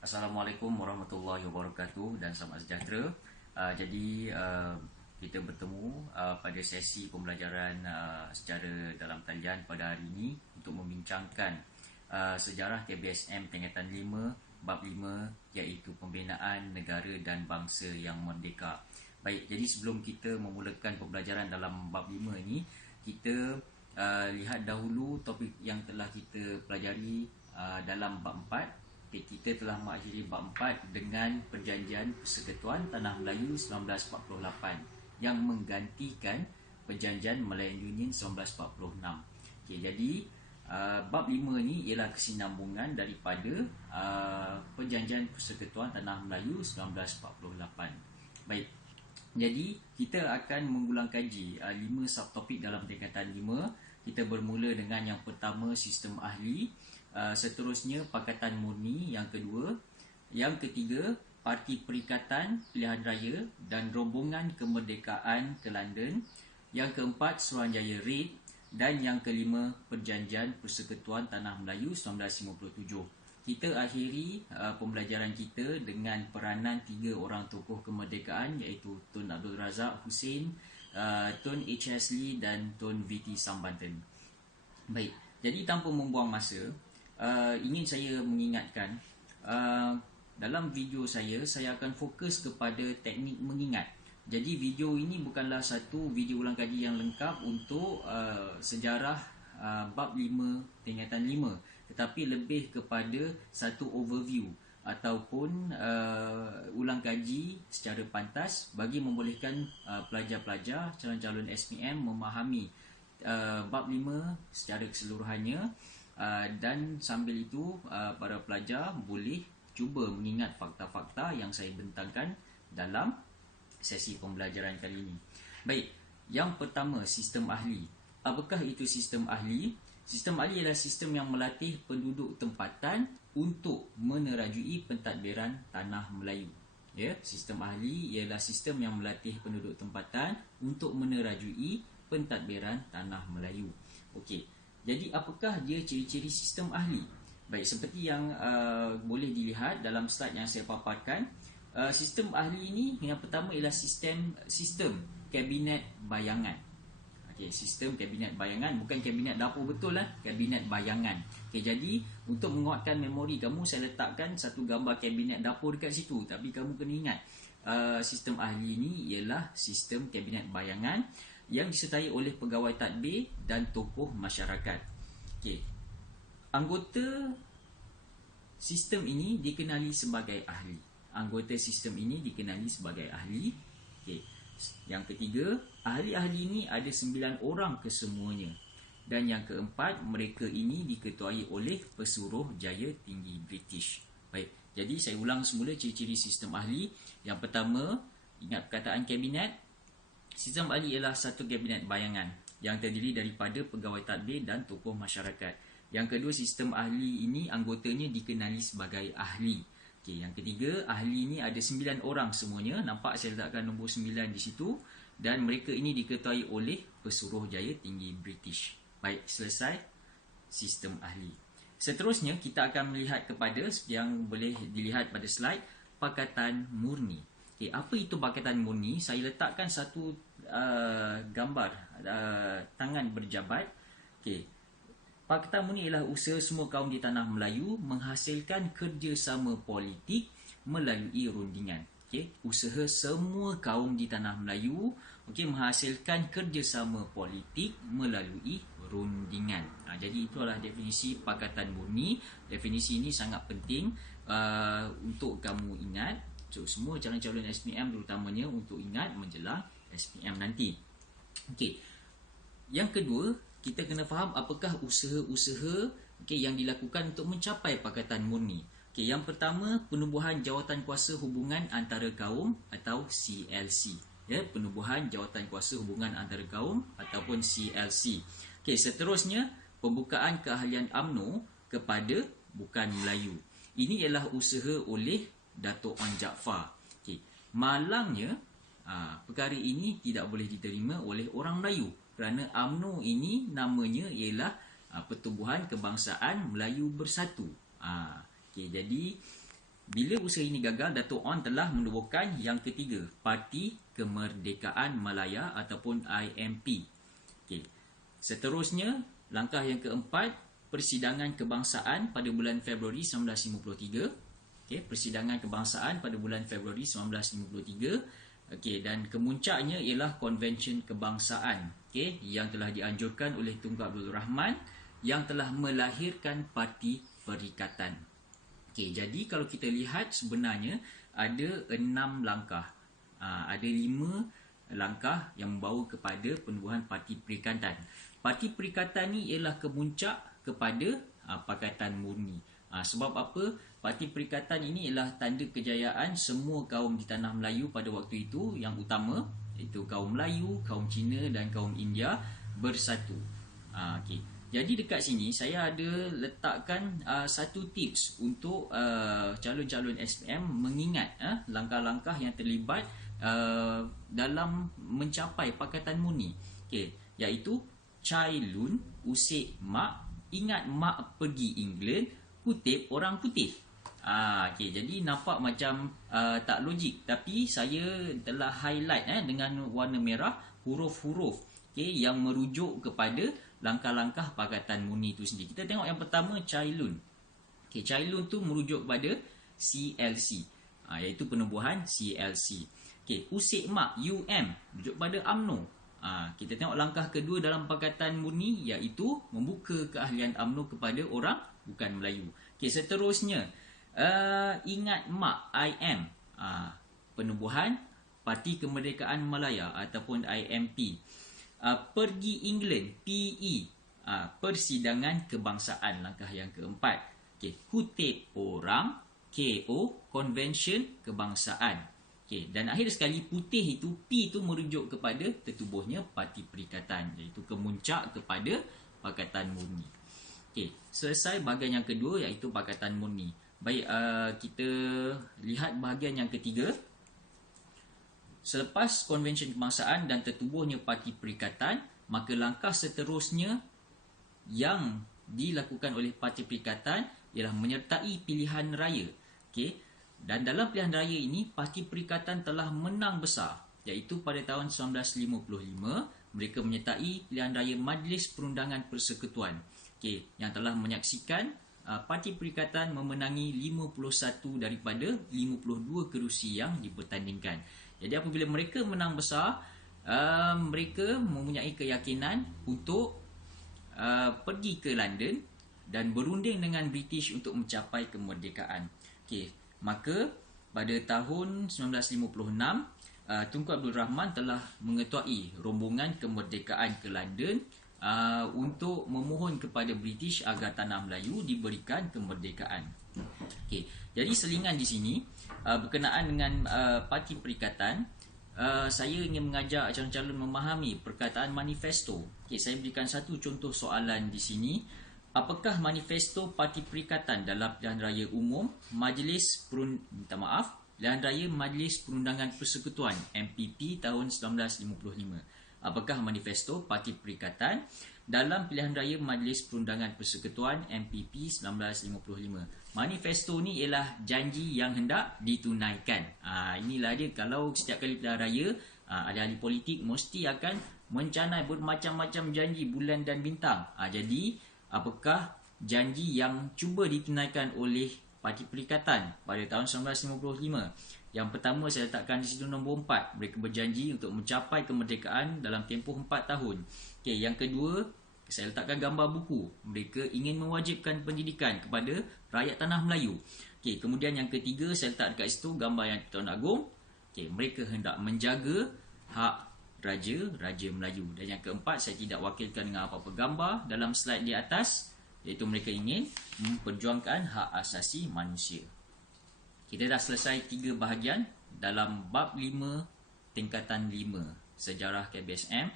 Assalamualaikum warahmatullahi wabarakatuh dan selamat sejahtera. Kita bertemu pada sesi pembelajaran secara dalam talian pada hari ini untuk membincangkan sejarah KBSM Tingkatan 5 bab 5 iaitu pembinaan negara dan bangsa yang merdeka. Baik, jadi sebelum kita memulakan pembelajaran dalam bab 5 ini, kita lihat dahulu topik yang telah kita pelajari dalam bab 4. Kita telah mengakhiri bab 4 dengan Perjanjian Persekutuan Tanah Melayu 1948 yang menggantikan Perjanjian Malayan Union 1946. Jadi bab 5 ni ialah kesinambungan daripada Perjanjian Persekutuan Tanah Melayu 1948. Baik, jadi kita akan mengulang kaji 5 subtopik dalam tingkatan 5. Kita bermula dengan yang pertama, sistem ahli. Seterusnya Pakatan Murni, yang kedua. Yang ketiga, Parti Perikatan Pilihan Raya dan Rombongan Kemerdekaan ke London. Yang keempat, Suruhanjaya Raid. Dan yang kelima, Perjanjian Persekutuan Tanah Melayu 1957. Kita akhiri pembelajaran kita dengan peranan 3 orang tokoh kemerdekaan, iaitu Tun Abdul Razak Hussein, Tun H. Hasley dan Tun V.T. Sambanten. Baik, jadi tanpa membuang masa, ingin saya mengingatkan, dalam video saya akan fokus kepada teknik mengingat. Jadi video ini bukanlah satu video ulang kaji yang lengkap untuk sejarah bab 5 tingkatan 5, tetapi lebih kepada satu overview ataupun ulang kaji secara pantas bagi membolehkan pelajar-pelajar calon-calon SPM memahami bab 5 secara keseluruhannya. Dan sambil itu para pelajar boleh cuba mengingat fakta-fakta yang saya bentangkan dalam sesi pembelajaran kali ini. Baik, yang pertama, sistem ahli. Apakah itu sistem ahli? Sistem ahli adalah sistem yang melatih penduduk tempatan untuk menerajui pentadbiran tanah Melayu. Ya, sistem ahli ialah sistem yang melatih penduduk tempatan untuk menerajui pentadbiran tanah Melayu. Okey. Jadi apakah dia ciri-ciri sistem ahli? Baik, seperti yang boleh dilihat dalam slide yang saya paparkan, sistem ahli ini yang pertama ialah sistem kabinet bayangan. Okey, sistem kabinet bayangan, bukan kabinet dapur betul lah, kabinet bayangan. Okey, jadi untuk menguatkan memori kamu, saya letakkan satu gambar kabinet dapur dekat situ, tapi kamu kena ingat sistem ahli ini ialah sistem kabinet bayangan yang disertai oleh pegawai tadbir dan tokoh masyarakat. Okey. Anggota sistem ini dikenali sebagai ahli. Anggota sistem ini dikenali sebagai ahli. Okey. Yang ketiga, ahli-ahli ini ada 9 orang kesemuanya. Dan yang keempat, mereka ini diketuai oleh Pesuruhjaya Tinggi British. Baik. Jadi saya ulang semula ciri-ciri sistem ahli. Yang pertama, ingat perkataan kabinet. Sistem ahli ialah satu kabinet bayangan yang terdiri daripada pegawai tadbir dan tokoh masyarakat. Yang kedua, sistem ahli ini anggotanya dikenali sebagai ahli. Okey, yang ketiga, ahli ini ada 9 orang semuanya. Nampak saya letakkan nombor 9 di situ. Dan mereka ini diketuai oleh Pesuruhjaya Tinggi British. Baik, selesai sistem ahli. Seterusnya, kita akan melihat kepada yang boleh dilihat pada slide, Pakatan Murni. Okay, apa itu Pakatan Murni? Saya letakkan satu gambar tangan berjabat. Okay. Pakatan Murni ialah usaha semua kaum di tanah Melayu menghasilkan kerjasama politik melalui rundingan. Okay. Usaha semua kaum di tanah Melayu menghasilkan kerjasama politik melalui rundingan. Jadi itulah definisi Pakatan Murni. Definisi ini sangat penting untuk kamu ingat. So, semua calon-calon SPM terutamanya untuk ingat menjelang SPM nanti. Okey. Yang kedua, kita kena faham apakah usaha-usaha yang dilakukan untuk mencapai Pakatan Murni. Okey, yang pertama, penubuhan jawatan kuasa hubungan antara kaum atau CLC. Ya, penubuhan jawatan kuasa hubungan antara kaum ataupun CLC. Okey, seterusnya, pembukaan keahlian UMNO kepada bukan Melayu. Ini ialah usaha oleh Dato' Wan Jaafar. Okay. Malangnya, perkara ini tidak boleh diterima oleh orang Melayu kerana UMNO ini namanya ialah Pertubuhan Kebangsaan Melayu Bersatu. Okay, jadi bila usaha ini gagal, Dato' Onn telah menubuhkan yang ketiga, Parti Kemerdekaan Malaya ataupun IMP. Okay. Seterusnya, langkah yang keempat, Persidangan Kebangsaan pada bulan Februari 1953. Okay, Persidangan Kebangsaan pada bulan Februari 1953. Okay, dan kemuncaknya ialah Konvensyen Kebangsaan, okay, yang telah dianjurkan oleh Tunku Abdul Rahman yang telah melahirkan Parti Perikatan. Okay, jadi kalau kita lihat sebenarnya ada 6 langkah. Ada 5 langkah yang membawa kepada penubuhan Parti Perikatan. Parti Perikatan ni ialah kemuncak kepada Pakatan Murni. Sebab apa? Parti Perikatan ini ialah tanda kejayaan semua kaum di tanah Melayu pada waktu itu, yang utama iaitu kaum Melayu, kaum Cina dan kaum India bersatu. Okay. Jadi dekat sini saya ada letakkan satu tips untuk calon-calon SPM mengingat langkah-langkah yang terlibat dalam mencapai Pakatan Murni. Okay. Iaitu Cai Lun, usik mak, ingat mak pergi England, kutip orang putih. Okay, jadi nampak macam tak logik, tapi saya telah highlight dengan warna merah huruf-huruf, okay, yang merujuk kepada langkah-langkah Pakatan Murni itu sendiri. Kita tengok yang pertama, Cai Lun. Okay, Cai Lun tu merujuk kepada CLC, iaitu penubuhan CLC. Okay, usik mak, UM, merujuk kepada UMNO. Kita tengok langkah kedua dalam Pakatan Murni, iaitu membuka keahlian UMNO kepada orang bukan Melayu. Okay, seterusnya, ingat mak, IM, penubuhan Parti Kemerdekaan Malaya ataupun IMP. Pergi England, PE, Persidangan Kebangsaan, langkah yang keempat. Okay, kutip orang, KO, Konvensyen Kebangsaan. Okay, dan akhir sekali, putih itu, P itu merujuk kepada tertubuhnya Parti Perikatan, iaitu kemuncak kepada Pakatan Murni. Okay, selesai bahagian yang kedua, iaitu Pakatan Murni. Baik, kita lihat bahagian yang ketiga. Selepas Konvensyen Kebangsaan dan tertubuhnya Parti Perikatan, maka langkah seterusnya yang dilakukan oleh Parti Perikatan ialah menyertai pilihan raya. Okay. Dan dalam pilihan raya ini, Parti Perikatan telah menang besar, iaitu pada tahun 1955 mereka menyertai pilihan raya Majlis Perundangan Persekutuan, okay, yang telah menyaksikan Parti Perikatan memenangi 51 daripada 52 kerusi yang dipertandingkan. Jadi apabila mereka menang besar, mereka mempunyai keyakinan untuk pergi ke London dan berunding dengan British untuk mencapai kemerdekaan. Okay. Maka pada tahun 1956, Tunku Abdul Rahman telah mengetuai rombongan kemerdekaan ke London untuk memohon kepada British agar tanah Melayu diberikan kemerdekaan. Okay. Jadi selingan di sini berkenaan dengan Parti Perikatan, saya ingin mengajak calon-calon memahami perkataan manifesto. Okay, saya berikan satu contoh soalan di sini. Apakah manifesto Parti Perikatan dalam pilihan raya umum pilihan raya Majlis Perundangan Persekutuan MPP tahun 1955? Apakah manifesto Parti Perikatan dalam pilihan raya Majlis Perundangan Persekutuan MPP 1955? Manifesto ni ialah janji yang hendak ditunaikan. Inilah dia, kalau setiap kali pilihan raya, ahli-ahli politik mesti akan mencanai bermacam-macam janji bulan dan bintang. Jadi apakah janji yang cuba ditunaikan oleh Parti Perikatan pada tahun 1955? Yang pertama saya letakkan di situ nombor 4. Mereka berjanji untuk mencapai kemerdekaan dalam tempoh 4 tahun. Okay, yang kedua, saya letakkan gambar buku. Mereka ingin mewajibkan pendidikan kepada rakyat tanah Melayu. Okay, kemudian yang ketiga, saya letak dekat situ gambar yang Tuan Agong. Okay, mereka hendak menjaga hak Raja Melayu. Dan yang keempat, saya tidak wakilkan dengan apa-apa gambar dalam slide di atas, iaitu mereka ingin memperjuangkan hak asasi manusia. Kita dah selesai 3 bahagian dalam bab 5 tingkatan 5 sejarah KBSM,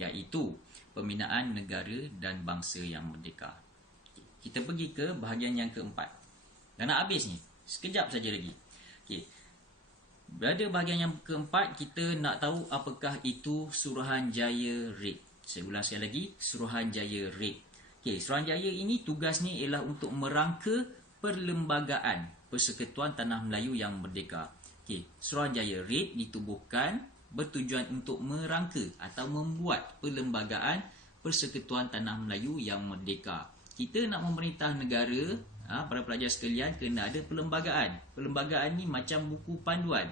iaitu pembinaan negara dan bangsa yang merdeka. Kita pergi ke bahagian yang keempat. Dah nak habis ni, sekejap saja lagi. Okay. Pada bahagian yang keempat, kita nak tahu apakah itu Suruhanjaya Red. Saya ulang sekali lagi, Suruhanjaya Red. Okay, Suruhanjaya ini tugasnya ialah untuk merangka perlembagaan. Persekutuan Tanah Melayu yang Merdeka. Okey, Suruhanjaya REIT ditubuhkan bertujuan untuk merangka atau membuat perlembagaan Persekutuan Tanah Melayu yang Merdeka. Kita nak memerintah negara, para pelajar sekalian, kena ada perlembagaan. Perlembagaan ni macam buku panduan.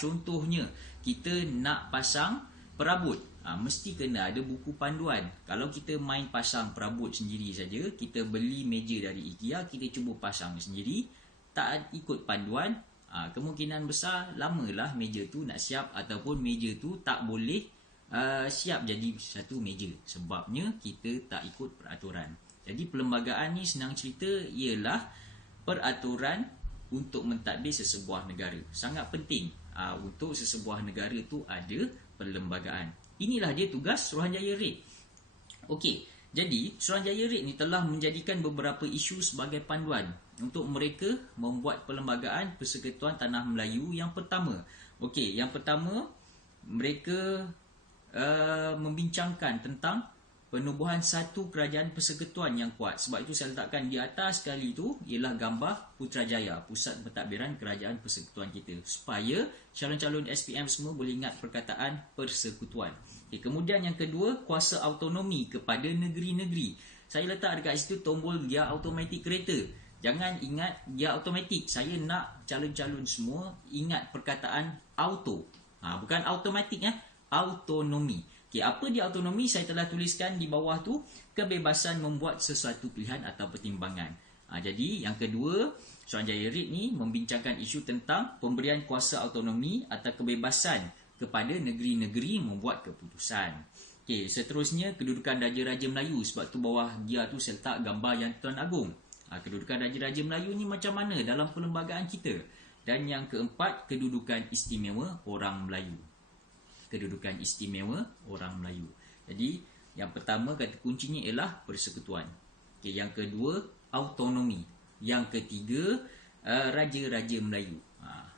Contohnya, kita nak pasang perabot, mesti kena ada buku panduan. Kalau kita main pasang perabot sendiri saja, kita beli meja dari IKEA, kita cuba pasang sendiri, tak ikut panduan, kemungkinan besar lamalah meja tu nak siap, ataupun meja tu tak boleh siap jadi satu meja, sebabnya kita tak ikut peraturan. Jadi perlembagaan ni senang cerita ialah peraturan untuk mentadbir sesebuah negara. Sangat penting untuk sesebuah negara tu ada perlembagaan. Inilah dia tugas Suruhanjaya REIT. Okey, jadi Suruhanjaya REIT ni telah menjadikan beberapa isu sebagai panduan untuk mereka membuat perlembagaan Persekutuan Tanah Melayu yang pertama. Okey, yang pertama mereka membincangkan tentang penubuhan satu kerajaan persekutuan yang kuat. Sebab itu saya letakkan di atas sekali tu ialah gambar Putrajaya, pusat pentadbiran kerajaan persekutuan kita, supaya calon-calon SPM semua boleh ingat perkataan persekutuan. Okay, kemudian yang kedua, kuasa autonomi kepada negeri-negeri. Saya letak dekat situ tombol gear automatik kereta. Jangan ingat gear automatik. Saya nak calon-calon semua ingat perkataan auto. Bukan automatik, autonomi. Okay, apa dia autonomi? Saya telah tuliskan di bawah tu, kebebasan membuat sesuatu pilihan atau pertimbangan. Jadi yang kedua, Suruhanjaya REIT ni membincangkan isu tentang pemberian kuasa autonomi atau kebebasan kepada negeri-negeri membuat keputusan. Okay, seterusnya kedudukan Raja-Raja Melayu. Sebab tu bawah dia tu saya letak gambar Yang Tuan Agong. Kedudukan Raja-Raja Melayu ni macam mana dalam perlembagaan kita. Dan yang keempat, kedudukan istimewa orang Melayu. Kedudukan istimewa orang Melayu. Jadi yang pertama kata kuncinya ialah persekutuan. Okay, yang kedua, autonomi. Yang ketiga, Raja-Raja Melayu.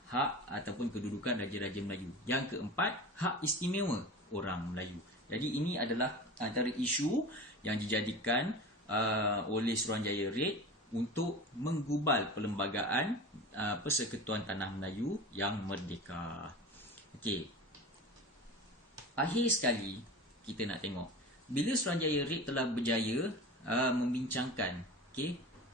Hak ataupun kedudukan Raja-Raja Melayu. Yang keempat, hak istimewa orang Melayu. Jadi ini adalah antara isu yang dijadikan oleh Suruhanjaya REIT untuk menggubal perlembagaan Persekutuan Tanah Melayu yang Merdeka. Okey. Akhir sekali, kita nak tengok bila Suruhanjaya REIT telah berjaya membincangkan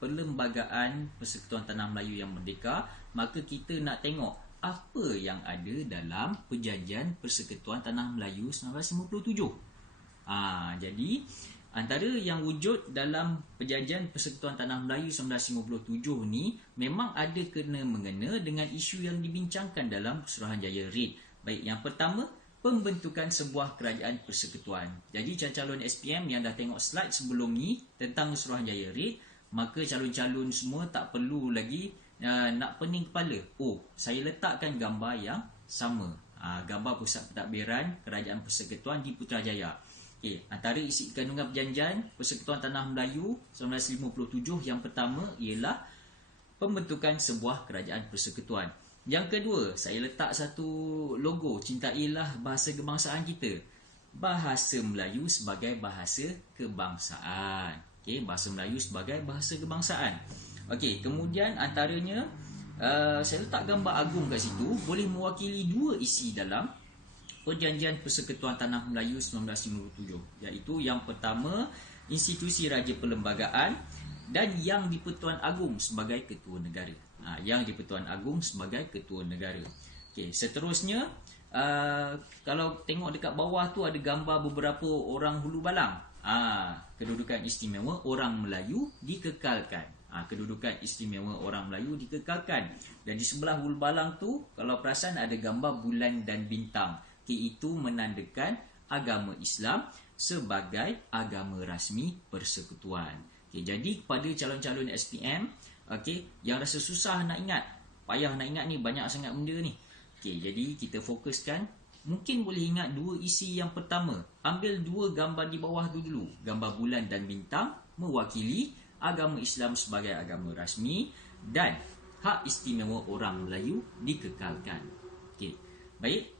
perlembagaan Persekutuan Tanah Melayu yang Merdeka, maka kita nak tengok apa yang ada dalam Perjanjian Persekutuan Tanah Melayu 1957. Jadi antara yang wujud dalam Perjanjian Persekutuan Tanah Melayu 1957 ni memang ada kena-mengena dengan isu yang dibincangkan dalam Suruhanjaya REIT. Baik, yang pertama, pembentukan sebuah kerajaan persekutuan. Jadi calon-calon SPM yang dah tengok slide sebelum ni tentang Suruhanjaya REIT, maka calon-calon semua tak perlu lagi nak pening kepala. Saya letakkan gambar yang sama. Gambar pusat pentadbiran kerajaan persekutuan di Putrajaya. Antara isi kandungan perjanjian Persekutuan Tanah Melayu 1957 yang pertama ialah pembentukan sebuah kerajaan persekutuan. Yang kedua, saya letak satu logo, cintailah bahasa kebangsaan kita. Bahasa Melayu sebagai bahasa kebangsaan. Bahasa Melayu sebagai bahasa kebangsaan. Kemudian antaranya saya letak gambar agung kat situ, boleh mewakili dua isi dalam Perjanjian Persekutuan Tanah Melayu 1957, iaitu yang pertama, institusi Raja Perlembagaan, dan Yang di-Pertuan Agong sebagai Ketua Negara. Yang di-Pertuan Agong sebagai Ketua Negara. Seterusnya, kalau tengok dekat bawah tu ada gambar beberapa orang hulu balang. Kedudukan istimewa orang Melayu dikekalkan. Kedudukan istimewa orang Melayu dikekalkan. Dan di sebelah hulu balang tu, kalau perasan ada gambar bulan dan bintang. Itu menandakan agama Islam sebagai agama rasmi persekutuan. Jadi kepada calon-calon SPM yang rasa susah nak ingat, payah nak ingat ni, banyak sangat benda ni. Jadi kita fokuskan, mungkin boleh ingat dua isi yang pertama. Ambil dua gambar di bawah tu dulu. Gambar bulan dan bintang mewakili agama Islam sebagai agama rasmi dan hak istimewa orang Melayu dikekalkan. Baik.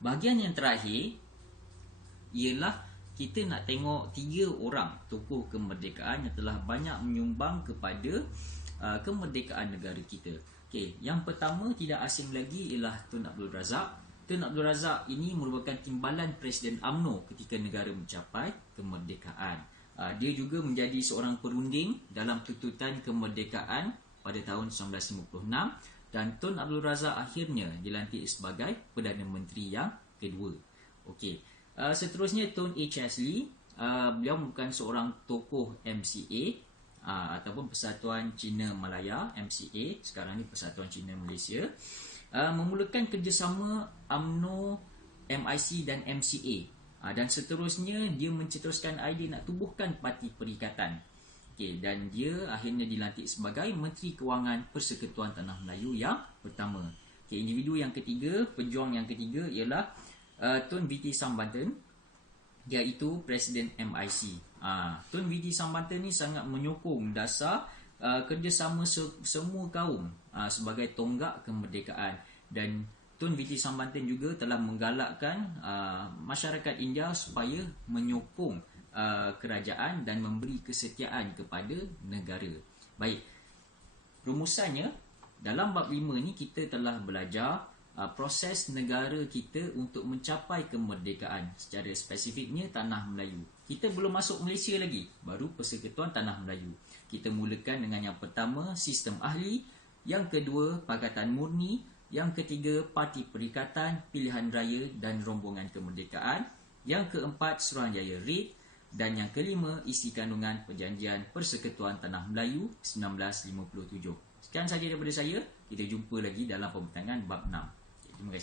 Bahagian yang terakhir ialah kita nak tengok 3 orang tokoh kemerdekaan yang telah banyak menyumbang kepada kemerdekaan negara kita. Okey, yang pertama tidak asing lagi ialah Tun Abdul Razak. Tun Abdul Razak ini merupakan timbalan Presiden UMNO ketika negara mencapai kemerdekaan. Dia juga menjadi seorang perunding dalam tuntutan kemerdekaan pada tahun 1956 dan Tun Abdul Razak akhirnya dilantik sebagai Perdana Menteri yang kedua. Okey. Seterusnya Tun H. Chesley, beliau merupakan seorang tokoh MCA ataupun Persatuan Cina Malaya, MCA, sekarang ni Persatuan Cina Malaysia, memulakan kerjasama UMNO, MIC dan MCA, dan seterusnya dia mencetuskan idea nak tubuhkan Parti Perikatan. Okay, dan dia akhirnya dilantik sebagai Menteri Kewangan Persekutuan Tanah Melayu yang pertama. Okay, individu yang ketiga, pejuang yang ketiga ialah Tun V.T. Sambanten, iaitu Presiden MIC. Tun V.T. Sambanten ni sangat menyokong dasar kerjasama semua kaum sebagai tonggak kemerdekaan, dan Tun V.T. Sambanten juga telah menggalakkan masyarakat India supaya menyokong kerajaan dan memberi kesetiaan kepada negara. Baik, rumusannya dalam bab 5 ni kita telah belajar proses negara kita untuk mencapai kemerdekaan, secara spesifiknya Tanah Melayu. Kita belum masuk Malaysia lagi, baru Persekutuan Tanah Melayu. Kita mulakan dengan yang pertama, sistem ahli, yang kedua, Pakatan Murni, yang ketiga, Parti Perikatan, Pilihan Raya dan Rombongan Kemerdekaan, yang keempat, Suruhanjaya RAID, dan yang kelima, isi kandungan Perjanjian Persekutuan Tanah Melayu 1957. Sekian sahaja daripada saya. Kita jumpa lagi dalam pembentangan bab 6. Terima kasih.